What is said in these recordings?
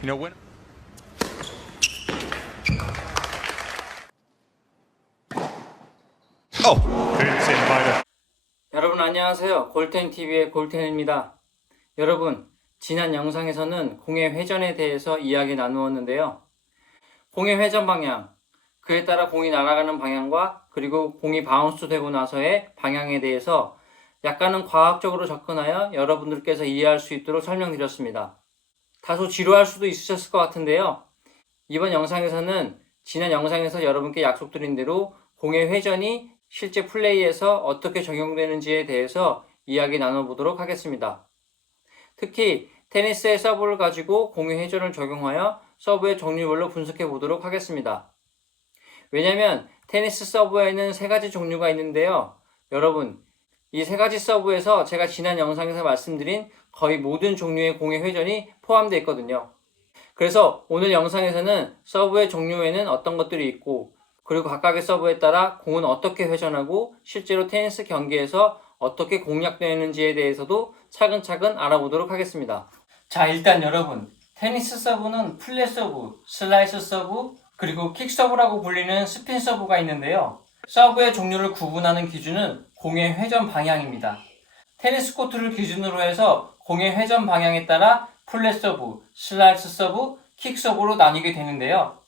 You know when. 여러분 안녕하세요. 골텐TV의 골텐입니다. 여러분, 지난 영상에서는 공의 회전에 대해서 이야기 나누었는데요. 공의 회전 방향, 그에 따라 공이 날아가는 방향과 그리고 공이 바운스 되고 나서의 방향에 대해서 약간은 과학적으로 접근하여 여러분들께서 이해할 수 있도록 설명드렸습니다. 다소 지루할 수도 있으셨을 것 같은데요. 이번 영상에서는 지난 영상에서 여러분께 약속드린 대로 공의 회전이 실제 플레이에서 어떻게 적용되는지에 대해서 이야기 나눠보도록 하겠습니다. 특히 테니스의 서브를 가지고 공의 회전을 적용하여 서브의 종류별로 분석해 보도록 하겠습니다. 왜냐하면 테니스 서브에는 3가지 종류가 있는데요. 여러분, 이 3가지 서브에서 제가 지난 영상에서 말씀드린 거의 모든 종류의 공의 회전이 포함되어 있거든요. 그래서 오늘 영상에서는 서브의 종류에는 어떤 것들이 있고 그리고 각각의 서브에 따라 공은 어떻게 회전하고 실제로 테니스 경기에서 어떻게 공략되는지에 대해서도 차근차근 알아보도록 하겠습니다. 자, 일단 여러분, 테니스 서브는 플랫 서브, 슬라이스 서브, 그리고 킥 서브라고 불리는 스핀 서브가 있는데요. 서브의 종류를 구분하는 기준은 공의 회전 방향입니다. 테니스 코트를 기준으로 해서 공의 회전 방향에 따라 플랫 서브, 슬라이스 서브, 킥 서브로 나뉘게 되는데요.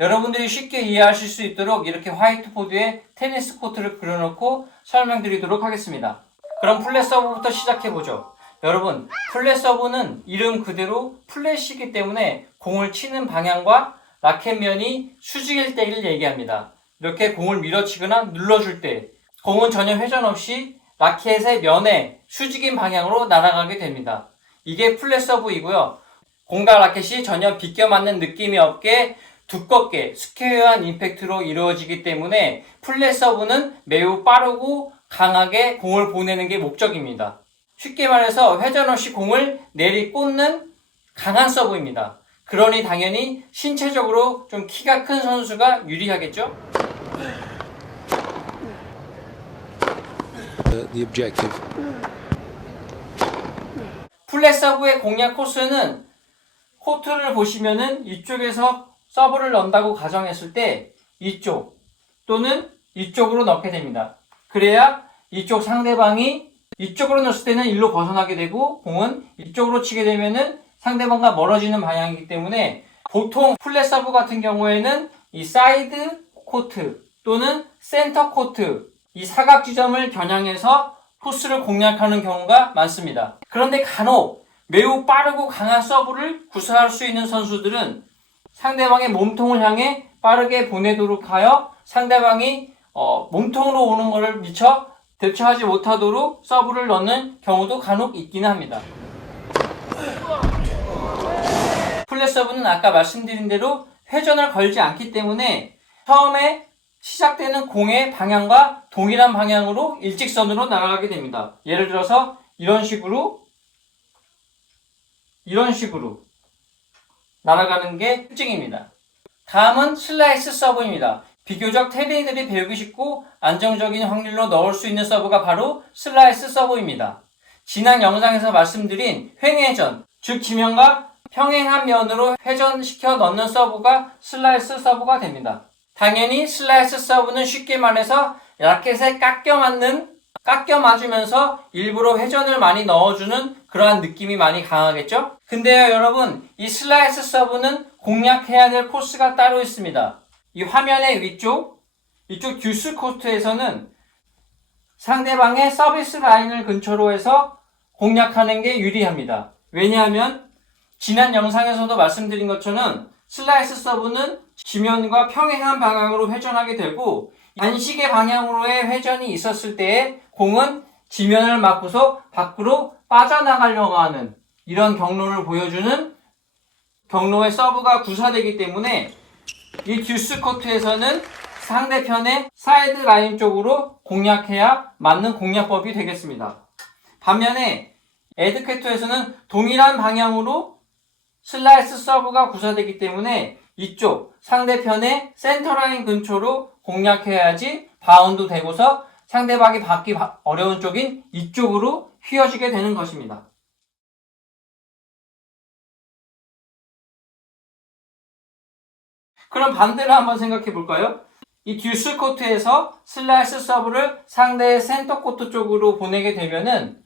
여러분들이 쉽게 이해하실 수 있도록 이렇게 화이트보드에 테니스 코트를 그려놓고 설명드리도록 하겠습니다. 그럼 플랫 서브부터 시작해보죠. 여러분, 플랫 서브는 이름 그대로 플랫이기 때문에 공을 치는 방향과 라켓면이 수직일 때를 얘기합니다. 이렇게 공을 밀어치거나 눌러줄 때 공은 전혀 회전 없이 라켓의 면에 수직인 방향으로 날아가게 됩니다. 이게 플랫 서브이고요. 공과 라켓이 전혀 비껴 맞는 느낌이 없게 두껍게 스퀘어한 임팩트로 이루어지기 때문에 플랫 서브는 매우 빠르고 강하게 공을 보내는 게 목적입니다. 쉽게 말해서 회전 없이 공을 내리꽂는 강한 서브입니다. 그러니 당연히 신체적으로 좀 키가 큰 선수가 유리하겠죠? The objective. 플랫 서브의 공략 코스는 코트를 보시면은 이쪽에서 서브를 넣는다고 가정했을 때 이쪽 또는 이쪽으로 넣게 됩니다. 그래야 이쪽 상대방이 이쪽으로 넣었을 때는 일로 벗어나게 되고 공은 이쪽으로 치게 되면은 상대방과 멀어지는 방향이기 때문에 보통 플랫 서브 같은 경우에는 이 사이드 코트 또는 센터 코트 이 사각 지점을 겨냥해서 코스를 공략하는 경우가 많습니다. 그런데 간혹 매우 빠르고 강한 서브를 구사할 수 있는 선수들은 상대방의 몸통을 향해 빠르게 보내도록 하여 상대방이 몸통으로 오는 것을 미처 대처하지 못하도록 서브를 넣는 경우도 간혹 있기는 합니다. 플랫 서브는 아까 말씀드린 대로 회전을 걸지 않기 때문에 처음에 시작되는 공의 방향과 동일한 방향으로 일직선으로 날아가게 됩니다. 예를 들어서 이런 식으로 날아가는 게 특징입니다. 다음은 슬라이스 서브입니다. 비교적 테니들이 배우기 쉽고 안정적인 확률로 넣을 수 있는 서브가 바로 슬라이스 서브입니다. 지난 영상에서 말씀드린 횡회전, 즉 지면과 평행한 면으로 회전시켜 넣는 서브가 슬라이스 서브가 됩니다. 당연히 슬라이스 서브는 쉽게 말해서 라켓에 깎여 맞으면서 일부러 회전을 많이 넣어주는 그러한 느낌이 많이 강하겠죠? 근데요 여러분, 이 슬라이스 서브는 공략해야 될 코스가 따로 있습니다. 이 화면의 이쪽 듀스 코트에서는 상대방의 서비스 라인을 근처로 해서 공략하는 게 유리합니다. 왜냐하면 지난 영상에서도 말씀드린 것처럼 슬라이스 서브는 지면과 평행한 방향으로 회전하게 되고 반시계 방향으로의 회전이 있었을 때에 공은 지면을 맞고서 밖으로 빠져나가려고 하는 이런 경로를 보여주는 경로의 서브가 구사되기 때문에 이 듀스 코트에서는 상대편의 사이드 라인 쪽으로 공략해야 맞는 공략법이 되겠습니다. 반면에 에드퀘토에서는 동일한 방향으로 슬라이스 서브가 구사되기 때문에 이쪽 상대편의 센터라인 근처로 공략해야지 바운드 되고서 상대방이 받기 어려운 쪽인 이쪽으로 휘어지게 되는 것입니다. 그럼 반대로 한번 생각해 볼까요? 이 듀스 코트에서 슬라이스 서브를 상대의 센터 코트 쪽으로 보내게 되면은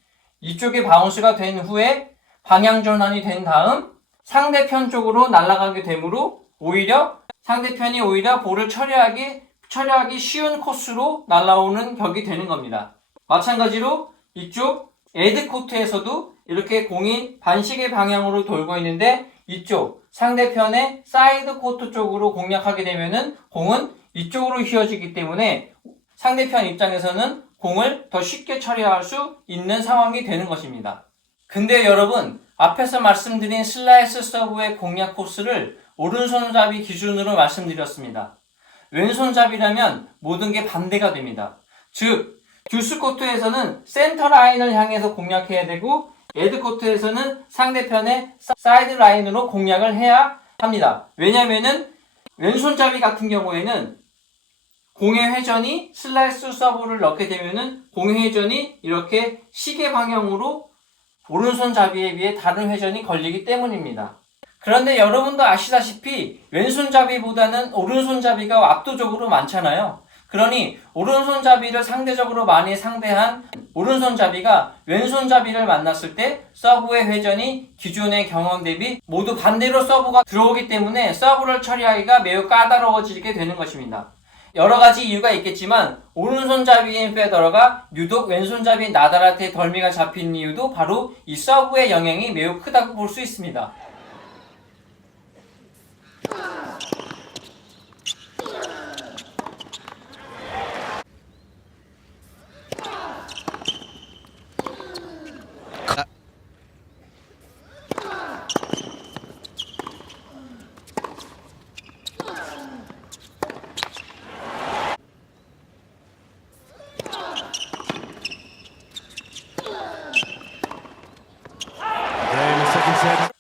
이쪽에 바운스가 된 후에 방향 전환이 된 다음 상대편 쪽으로 날아가게 되므로 상대편이 오히려 볼을 처리하기 쉬운 코스로 날아오는 격이 되는 겁니다. 마찬가지로 이쪽 에드 코트에서도 이렇게 공이 반시계 방향으로 돌고 있는데 이쪽 상대편의 사이드 코트 쪽으로 공략하게 되면은 공은 이쪽으로 휘어지기 때문에 상대편 입장에서는 공을 더 쉽게 처리할 수 있는 상황이 되는 것입니다. 근데 여러분, 앞에서 말씀드린 슬라이스 서브의 공략 코스를 오른손잡이 기준으로 말씀드렸습니다. 왼손잡이라면 모든 게 반대가 됩니다. 즉, 듀스 코트에서는 센터 라인을 향해서 공략해야 되고 에드 코트에서는 상대편의 사이드 라인으로 공략을 해야 합니다. 왜냐면은 왼손잡이 같은 경우에는 공의 회전이 슬라이스 서브를 넣게 되면은 공의 회전이 이렇게 시계 방향으로 오른손잡이에 비해 다른 회전이 걸리기 때문입니다. 그런데 여러분도 아시다시피 왼손잡이보다는 오른손잡이가 압도적으로 많잖아요. 그러니 오른손잡이를 상대적으로 많이 상대한 오른손잡이가 왼손잡이를 만났을 때 서브의 회전이 기존의 경험 대비 모두 반대로 서브가 들어오기 때문에 서브를 처리하기가 매우 까다로워지게 되는 것입니다. 여러 가지 이유가 있겠지만 오른손잡이인 페더러가 유독 왼손잡이인 나달한테 덜미가 잡힌 이유도 바로 이 서브의 영향이 매우 크다고 볼 수 있습니다.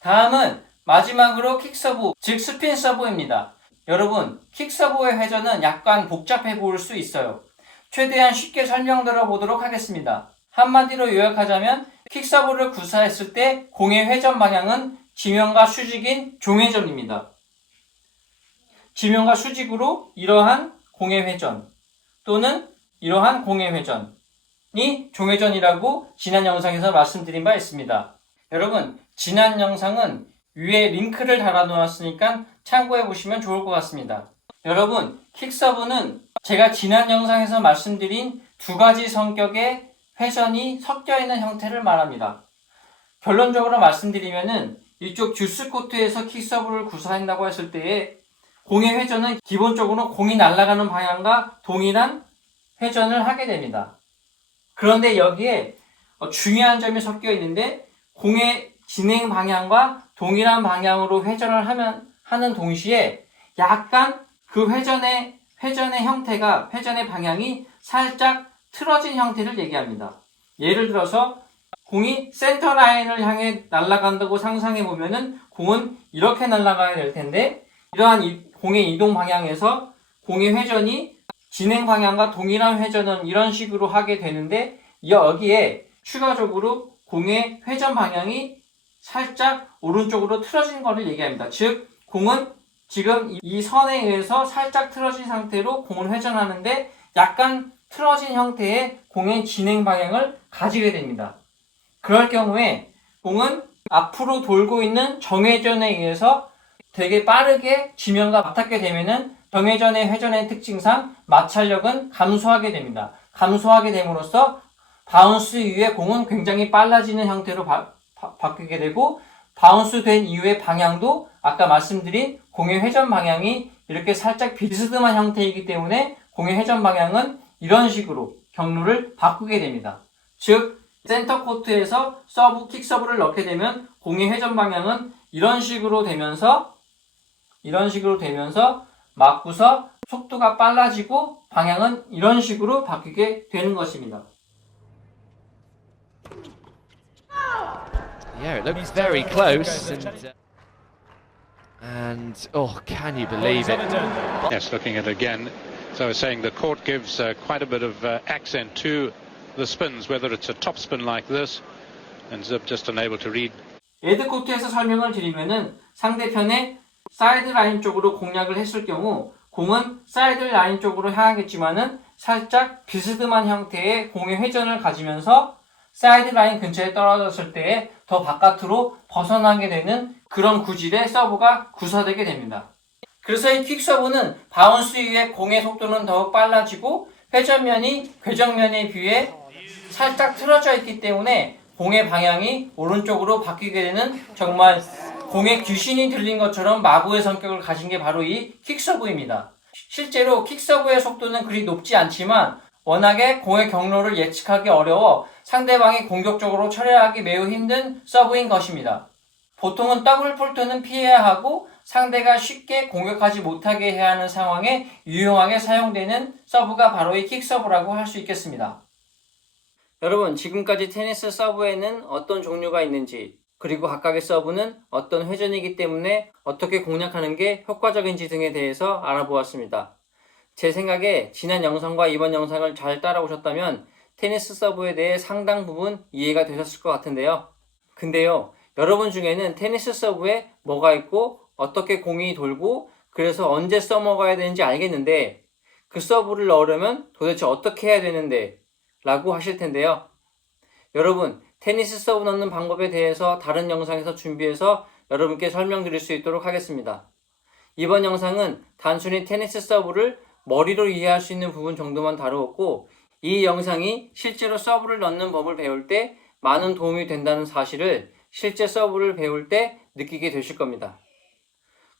다음은 마지막으로 킥서브, 즉 스핀 서브입니다. 여러분, 킥서브의 회전은 약간 복잡해 보일 수 있어요. 최대한 쉽게 설명드려 보도록 하겠습니다. 한마디로 요약하자면 킥서브를 구사했을 때 공의 회전 방향은 지면과 수직인 종회전입니다. 지면과 수직으로 이러한 공의 회전 또는 이러한 공의 회전이 종회전이라고 지난 영상에서 말씀드린 바 있습니다. 여러분, 지난 영상은 위에 링크를 달아 놓았으니까 참고해 보시면 좋을 것 같습니다. 여러분, 킥서브는 제가 지난 영상에서 말씀드린 두 가지 성격의 회전이 섞여 있는 형태를 말합니다. 결론적으로 말씀드리면은 이쪽 듀스 코트에서 킥서브를 구사한다고 했을 때에 공의 회전은 기본적으로 공이 날아가는 방향과 동일한 회전을 하게 됩니다. 그런데 여기에 중요한 점이 섞여 있는데 공의 진행 방향과 동일한 방향으로 회전을 하는 동시에 약간 그 회전의 형태가, 회전의 방향이 살짝 틀어진 형태를 얘기합니다. 예를 들어서 공이 센터 라인을 향해 날아간다고 상상해 보면은 공은 이렇게 날아가야 될 텐데 이러한 공의 이동 방향에서 공의 회전이 진행 방향과 동일한 회전은 이런 식으로 하게 되는데 여기에 추가적으로 공의 회전 방향이 살짝 오른쪽으로 틀어진 것을 얘기합니다. 즉, 공은 지금 이 선에 의해서 살짝 틀어진 상태로 공을 회전하는데 약간 틀어진 형태의 공의 진행 방향을 가지게 됩니다. 그럴 경우에 공은 앞으로 돌고 있는 정회전에 의해서 되게 빠르게 지면과 맞닿게 되면은 정회전의 회전의 특징상 마찰력은 감소하게 됩니다. 감소하게 됨으로써 바운스 이후에 공은 굉장히 빨라지는 형태로 바뀌게 되고 바운스 된 이후의 방향도 아까 말씀드린 공의 회전 방향이 이렇게 살짝 비스듬한 형태이기 때문에 공의 회전 방향은 이런 식으로 경로를 바꾸게 됩니다. 즉 센터 코트에서 킥서브를 넣게 되면 공의 회전 방향은 이런 식으로 되면서 맞고서 속도가 빨라지고 방향은 이런 식으로 바뀌게 되는 것입니다. Yeah, it looks very close. And oh, can you believe it? Yes, looking at it again. So I was saying the court gives quite a bit of accent to the spins, whether it's a top spin like this, and Zip just unable to read. 에드 코트에서 설명을 드리면은 상대편의 사이드 라인 쪽으로 공략을 했을 경우 공은 사이드 라인 쪽으로 향하겠지만은 살짝 비스듬한 형태의 공의 회전을 가지면서 사이드 라인 근처에 떨어졌을 때에 더 바깥으로 벗어나게 되는 그런 구질의 서브가 구사되게 됩니다. 그래서 이 퀵서브는 바운스 이후에 공의 속도는 더욱 빨라지고 회전면이 궤적면에 비해 살짝 틀어져 있기 때문에 공의 방향이 오른쪽으로 바뀌게 되는 정말 공의 귀신이 들린 것처럼 마구의 성격을 가진 게 바로 이 킥서브입니다. 실제로 킥서브의 속도는 그리 높지 않지만 워낙에 공의 경로를 예측하기 어려워 상대방이 공격적으로 처리하기 매우 힘든 서브인 것입니다. 보통은 더블 폴트는 피해야 하고 상대가 쉽게 공격하지 못하게 해야 하는 상황에 유용하게 사용되는 서브가 바로 이 킥서브라고 할 수 있겠습니다. 여러분, 지금까지 테니스 서브에는 어떤 종류가 있는지, 그리고 각각의 서브는 어떤 회전이기 때문에 어떻게 공략하는 게 효과적인지 등에 대해서 알아보았습니다. 제 생각에 지난 영상과 이번 영상을 잘 따라오셨다면 테니스 서브에 대해 상당 부분 이해가 되셨을 것 같은데요. 근데요, 여러분 중에는 테니스 서브에 뭐가 있고 어떻게 공이 돌고 그래서 언제 써먹어야 되는지 알겠는데 그 서브를 넣으려면 도대체 어떻게 해야 되는데 라고 하실 텐데요. 여러분, 테니스 서브 넣는 방법에 대해서 다른 영상에서 준비해서 여러분께 설명드릴 수 있도록 하겠습니다. 이번 영상은 단순히 테니스 서브를 머리로 이해할 수 있는 부분 정도만 다루었고 이 영상이 실제로 서브를 넣는 법을 배울 때 많은 도움이 된다는 사실을 실제 서브를 배울 때 느끼게 되실 겁니다.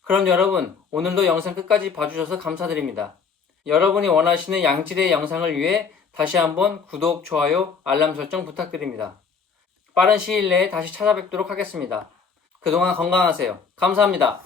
그럼 여러분, 오늘도 영상 끝까지 봐주셔서 감사드립니다. 여러분이 원하시는 양질의 영상을 위해 다시 한번 구독, 좋아요, 알람 설정 부탁드립니다. 빠른 시일 내에 다시 찾아뵙도록 하겠습니다. 그동안 건강하세요. 감사합니다.